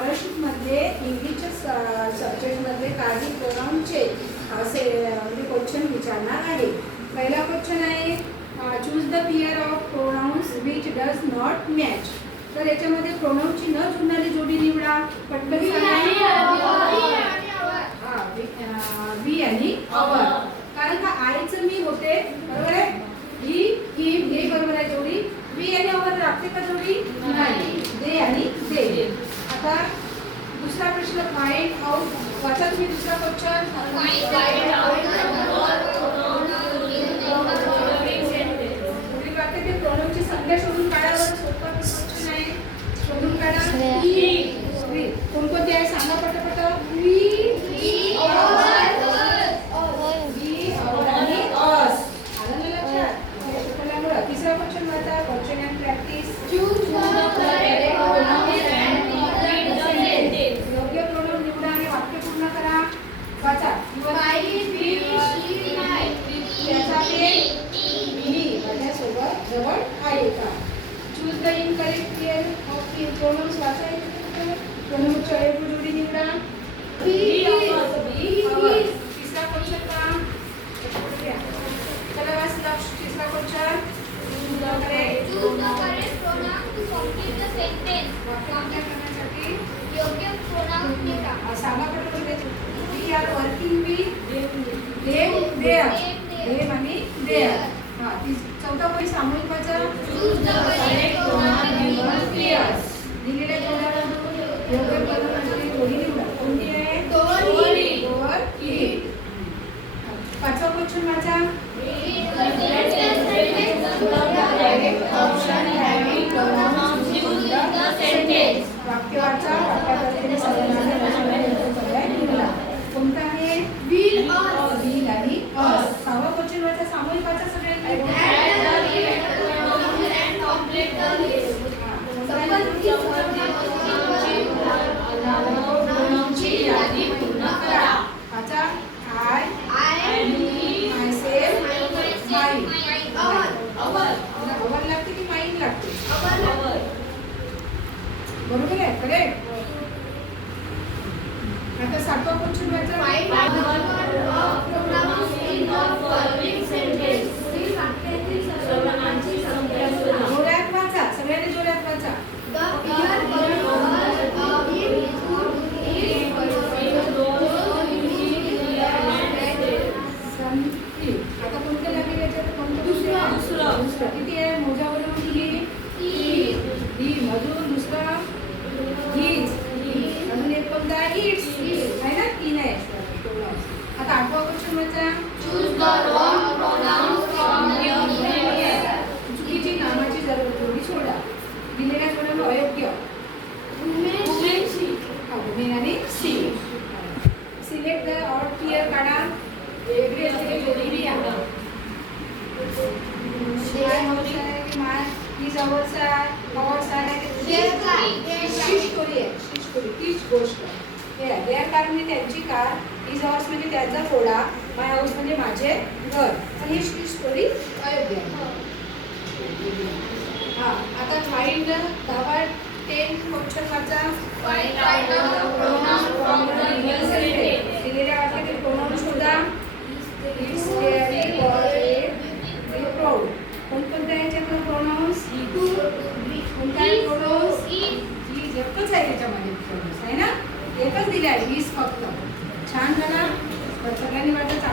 स्कॉलरशिपमध्ये इंग्लिशच्या सब्जेक्टमध्ये काही प्रोनाऊनचे असे म्हणजे क्वेश्चन विचारणार आहे. पहिला क्वेश्चन आहे choose the pair of pronounce which does not match. तर याच्यामध्ये प्रोनाउनची न जुळणारी जोडी निवडा. पटकन वी आणि अवर. कारण का आयचं मी होते बरोबर आहे. ही हे बरोबर आहे जोडी. वी आणि अवर लागते का जोडी नाही. दे आणि दे. आता दुसरा प्रश्न फाइंड आउट. वाचा तुम्ही दुसरा क्वेश्चन. ते प्रोनाउनची संख्या शोधून काढा. सोपा क्वेश्चन आहे. शोधून काढा. कोणकोणते आहे सांगा पटापट. तिसरा क्वेश्चन वाचा. Question and practice. योग्य प्रोनाउन निवडा आणि वाक्य पूर्ण करा. वाचा. माझ्यासोबत जवळ आहे का. Choose the incorrect pair of pronounce. वाचा. प्रोनाउनच्या जोडी निवडा. तिसरा क्वेश्चन का. चला वाच. तिसरा क्वेश्चन. सांगा पटकन. We are working with them there. Them आणि देअर. चौथा पॉईंट सामूहिक वाचा. दिलेल्या जोड्याला योग्य प्रोनाउनची जोडी निवडा. कोणती आहे. दोर की. पाचवा क्वेश्चन वाचा. वाक्य वाचा. कोणता आहे. विल आणि अस. सहावा क्वेश्चन वाचा. सामूहिक वाचा सगळ्यांनी. यादी पूर्ण करा. वाचा. आय मायसेल्फ माई. अवर लागते की माईन लागते. बरोबर आहे. करेक्ट. आता सातवा क्वेश्चन वाचा. जोड्यात वाचा. सगळ्यांनी जोड्यात वाचा. आता कोणतं लागेल याच्यात. कोणतं. दुसरं. किती आहे. मोजावरून ही अजून दुसरा हीच. अजून एक कोणता. इट्स आहे ना. 3 आहे. आता आठवा क्वेश्चन वाचा. चुकीची नामाची जोडी सोडा. दिलेल्या जोड्याला अयोग्य. वुमेन आणि C. Select the odd pair काढा. वेगळी असलेली जोडी आहे. माय हाऊस आहे की माय इज अवर्स आहे. अवर्स आहे ती स्टोरी आहे. तीच गोष्ट. देअर कार म्हणजे त्यांची कार. इज अवर्स म्हणजे त्यांचा घोडा. माय हाऊस म्हणजे माझे घर. आणि ही स्टोरी अयोग्य आहे. हां. आता फाइंड 10 क्वेश्चन वाचा. दिलेल्या वाक्यातील प्रोनाउन शोधा. It's very proud. कोणकोणत्या याच्यातून प्रोनाउन्स. कोणत्या प्रोनाउन्स. ही एकच आहे त्याच्यामध्ये प्रोनाउन्स आहे ना. एकच दिले आहे. 20 फक्त. छान झाला. सगळ्यांनी वाटत